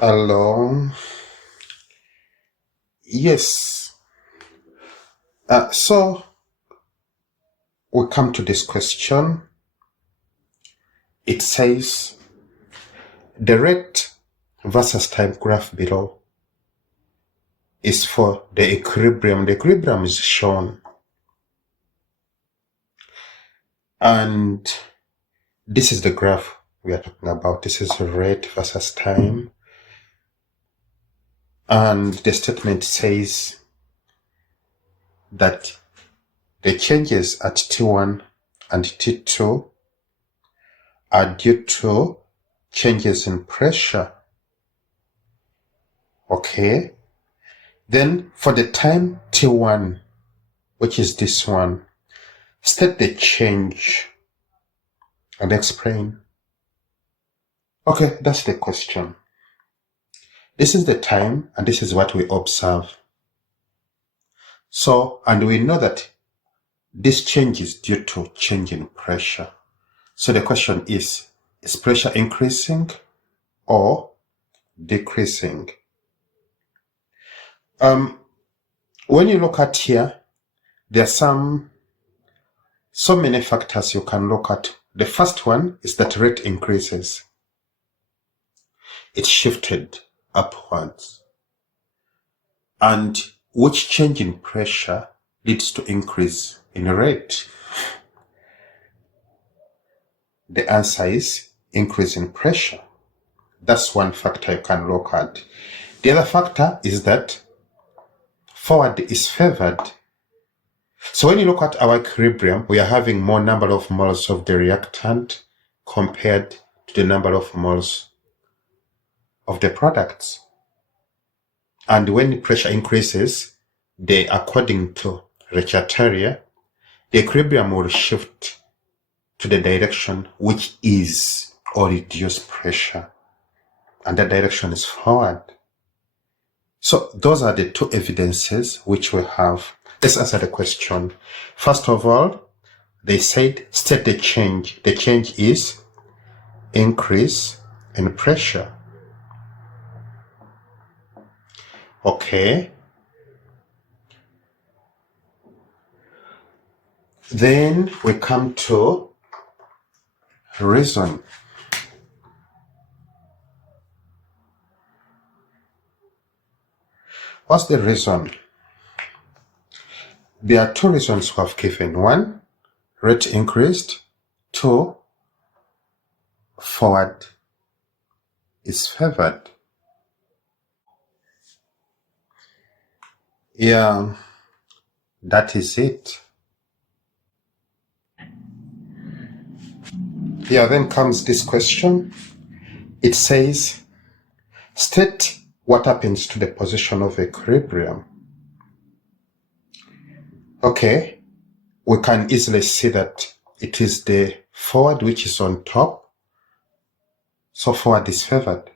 Hello. Yes. So we come to this question. It says the rate versus time graph below is for the equilibrium. The equilibrium is shown. And this is the graph we are talking about. This is rate versus time. And the statement says that the changes at T1 and T2 are due to changes in pressure. Okay. Then for the time T1, which is this one, state the change and explain. Okay, that's the question. This is the time and this is what we observe. So, and we know that this change is due to change in pressure. So the question is pressure increasing or decreasing? When you look at here, there are so many factors you can look at. The first one is that rate increases. It shifted upwards. And which change in pressure leads to increase in rate? The answer is increase in pressure. That's one factor you can look at. The other factor is that forward is favored. So when you look at our equilibrium, we are having more number of moles of the reactant compared to the number of moles of the products. And when pressure increases, according to Ricciardia, the equilibrium will shift to the direction which is or reduce pressure. And that direction is forward. So those are the two evidences which we have. Let's answer the question. First of all, they said state the change. The change is increase in pressure. Okay. Then we come to reason. What's the reason? There are two reasons we have given. One, rate increased. Two, forward is favored. Yeah, that is it. Yeah, then comes this question. It says, state what happens to the position of equilibrium. Okay, we can easily see that it is the forward which is on top. So forward is favored.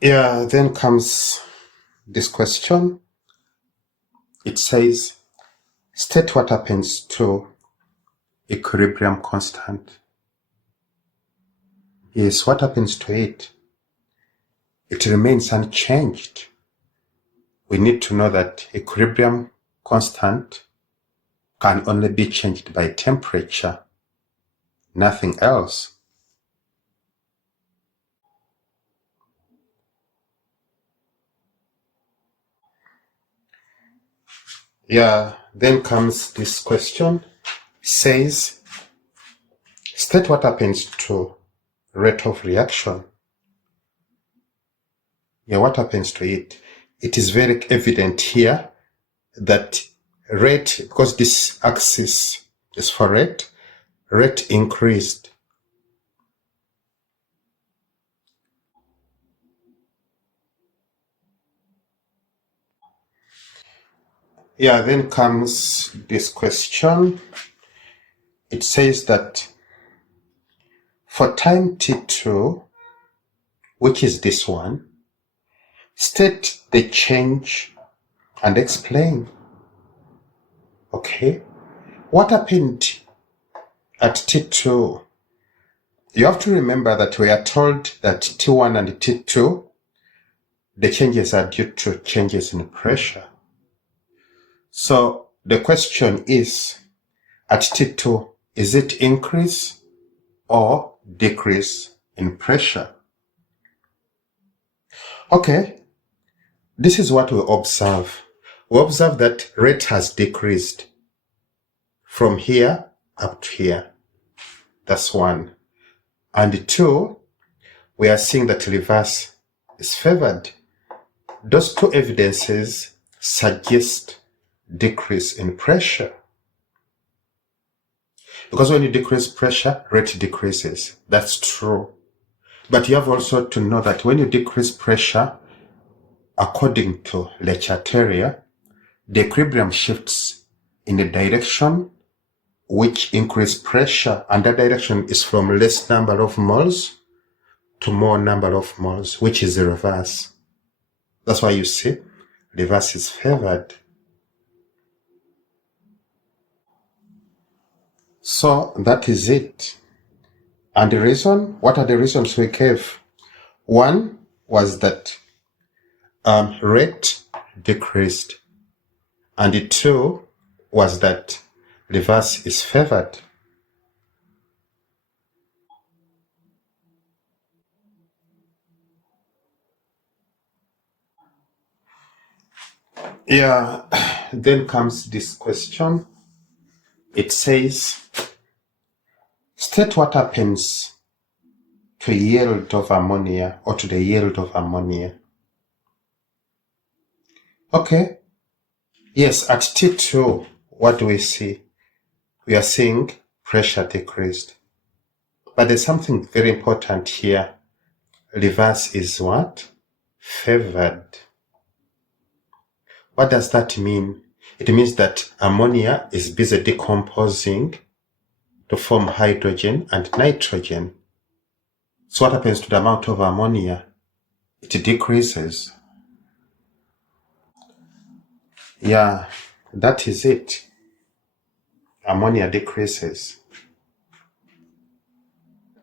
Yeah, then comes this question. It says, state what happens to equilibrium constant. Yes, what happens to it? It remains unchanged. We need to know that equilibrium constant can only be changed by temperature, nothing else. Yeah, then comes this question. Says, state what happens to rate of reaction. Yeah, what happens to it? It is very evident here that rate, because this axis is for rate increased. Yeah, then comes this question. It says that for time T2, which is this one, state the change and explain. Okay? What happened at T2? You have to remember that we are told that T1 and T2, the changes are due to changes in pressure. So the question is, at T2, is it increase or decrease in pressure? Okay, this is what we observe. We observe that rate has decreased from here up to here. That's one. And two, we are seeing that reverse is favored. Those two evidences suggest decrease in pressure. Because when you decrease pressure, rate decreases. That's true. But you have also to know that when you decrease pressure, according to Le Chatelier, the equilibrium shifts in the direction which increase pressure, and that direction is from less number of moles to more number of moles, which is the reverse. That's why you see reverse is favored. So that is it. And the reason, what are the reasons we gave? One was that rate decreased, and the two was that reverse is favored. Yeah, then comes this question. It says, state what happens to yield of ammonia or to the yield of ammonia. Okay. Yes, at T2, what do we see? We are seeing pressure decreased. But there's something very important here. Reverse is what? Favored. What does that mean? It means that ammonia is busy decomposing to form hydrogen and nitrogen. So what happens to the amount of ammonia? It decreases. Yeah, that is it. Ammonia decreases.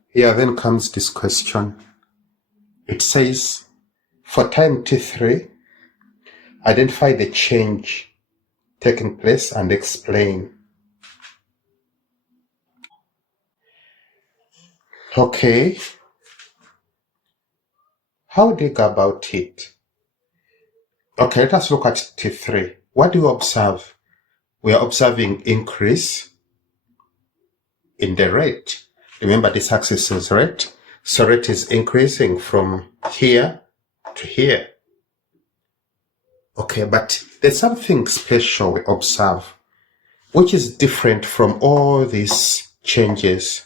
Here then comes this question. It says, for time T3, identify the change taking place and explain. Okay. How do you go about it? Okay, let us look at T3. What do you observe? We are observing increase in the rate. Remember, this axis is rate. So rate is increasing from here to here. Okay, but there's something special we observe, which is different from all these changes.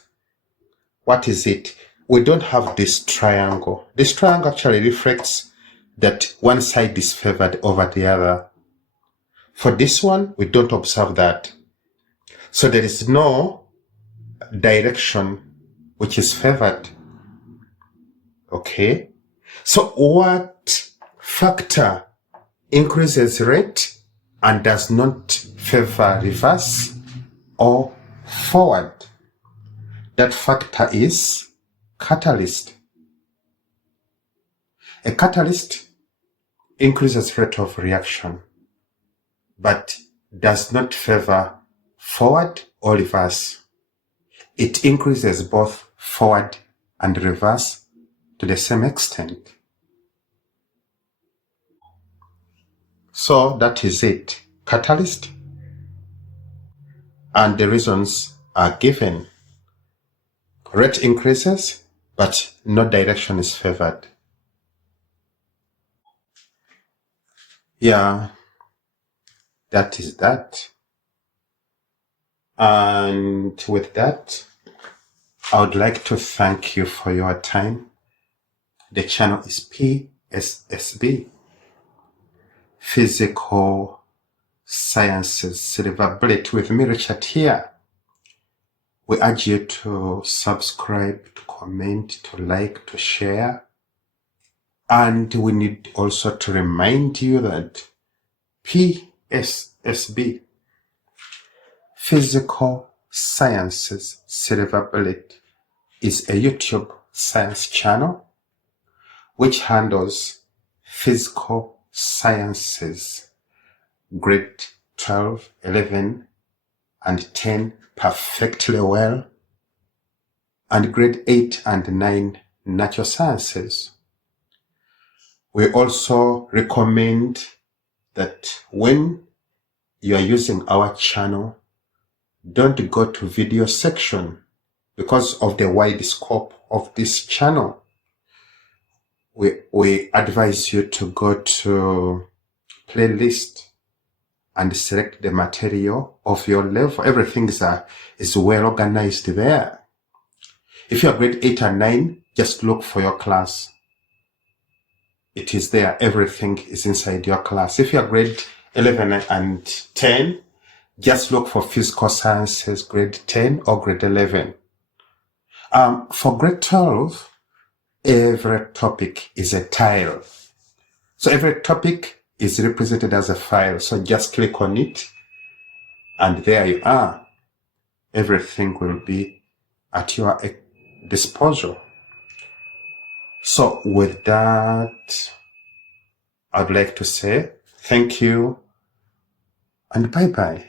What is it? We don't have this triangle. This triangle actually reflects that one side is favored over the other. For this one, we don't observe that. So there is no direction which is favored. Okay? So what factor increases rate and does not favor reverse or forward? That factor is catalyst. A catalyst increases rate of reaction, but does not favor forward or reverse. It increases both forward and reverse to the same extent. So that is it. Catalyst. And the reasons are given. Rate increases, but no direction is favored. Yeah, that is that. And with that, I would like to thank you for your time. The channel is PSSB, Physical Sciences Silver Bullet, with me, Richard, here. We urge you to subscribe, to comment, to like, to share. And we need also to remind you that PSSB, Physical Sciences Silver Bullet, is a YouTube science channel which handles physical sciences grade 12, 11, and 10 perfectly well, and grade 8 and 9 natural sciences. We also recommend that when you are using our channel, don't go to video section because of the wide scope of this channel. We advise you to go to playlist and select the material of your level. Everything is well organized there. If you are grade 8 and 9, just look for your class. It is there. Everything is inside your class. If you are grade 11 and 10, just look for physical sciences grade 10 or grade 11. For grade 12, every topic is a tile. So every topic is represented as a file. So just click on it and there you are. Everything will be at your disposal. So with that, I'd like to say thank you and bye-bye.